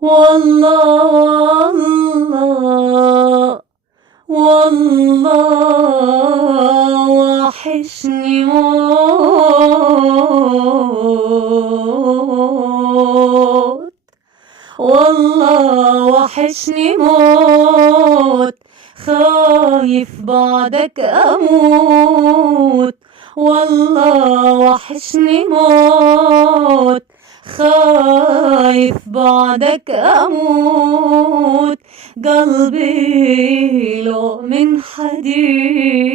والله والله وحشني موت، والله وحشني موت، خايف بعدك أموت، والله وحشني موت، خايف بعدك أموت، قلبي لو من حديد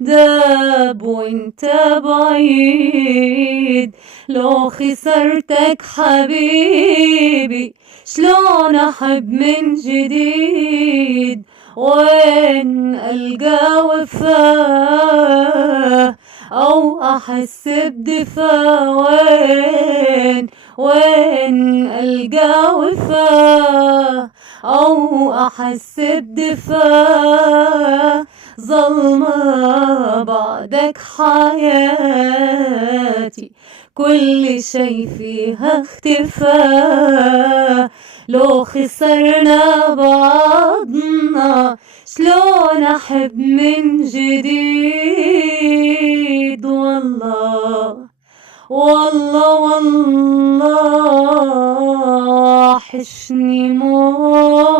داب وانت بعيد، لو خسرتك حبيبي شلون أحب من جديد، وين ألقى وفاه أو أحس بدفا، وين ألقى وفاه أو أحس بدفا، ظلمة بعدك حياتي كل شي فيها اختفى، لو خسرنا بعضنا شلون أحب من جديد، والله والله والله وحشني موت.